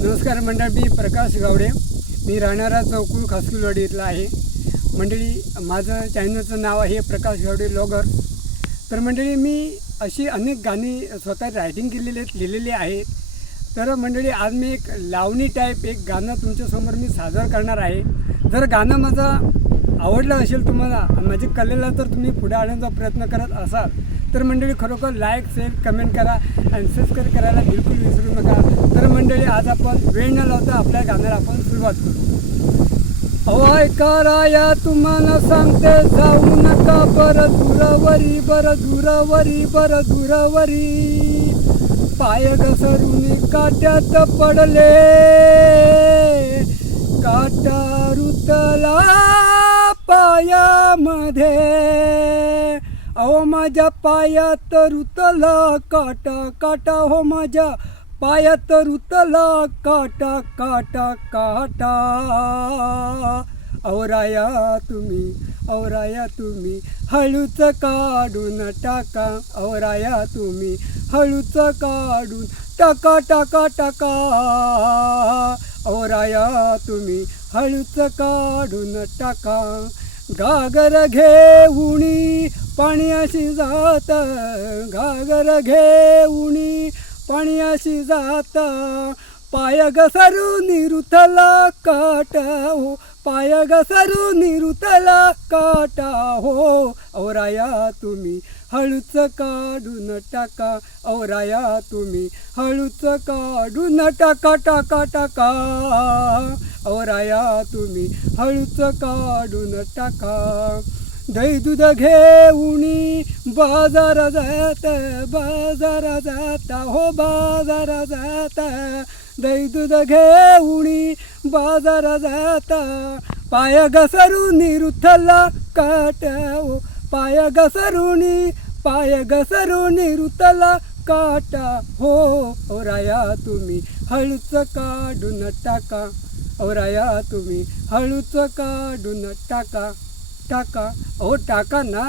नमस्कार मंडळ मी प्रकाश गावडे. मी राहणारा चौकुळ खासकुलवाडी इथला आहे. मंडळी माझं चॅनलचं नाव आहे प्रकाश गावडे लॉगर तर मंडळी मी अशी अनेक गाणी स्वतः रायटिंग केलेली आहेत लिहिलेली आहेत. तर मंडळी आज मी एक लावणी टाईप एक गाणं तुमच्यासमोर मी सादर करणार आहे. जर गाणं माझं आवडलं असेल तुम्हाला माझी माझ्या कलेला जर तुम्ही पुढे आणण्याचा प्रयत्न करत असाल तर मंडळी खरोखर लाईक शेअर कमेंट करा आणि सबस्क्राईब करायला बिलकुल विसरू नका. तर मंडळी आज आपण वेळ न लावता आपल्या गाण्याला आपण सुरुवात करू. अहो ऐकाराया तुम्हाला सांगते जाऊ नका बरं दुरावरी बरं दुरावरी बरं दुरावरी. पाय घसरून काट्यात पडले. काटा रुतला पायामध्ये. माझ्या पायात रुतला काटा काटा हो माझ्या पायात रुतला काटा काटा काटा. औराया तुम्ही औराया तुम्ही हळूच काढून टाका. औराया तुम्ही हळूच काढून टाका टाका टाका. औराया तुम्ही हळूच काढून टाका. घागर घेऊणी पाण्याशी जात घागर घेऊनी. पाण्याशी जात पाय घसरू निरुतला काटा हो पाय घसरू निरुतला काटा हो औराया तुम्ही हळूच काढून टाका. औराया तुम्ही हळूच काढून टाका टाका टाका. औराया तुम्ही हळूच काढून टाका. दही दूध घेऊन बाजार जात बाजार जाता हो बाजार जाता. दही दूध घेऊन बाजार जाता. पाय घसरून रुथला काट हो पाय घसरुनी पाय घसरून रुतला काटा हो ओराया तुम्ही हळूच काढून टाका. ओराया तुम्ही हळूच काढून टाका. टाका. अहो टाका ना.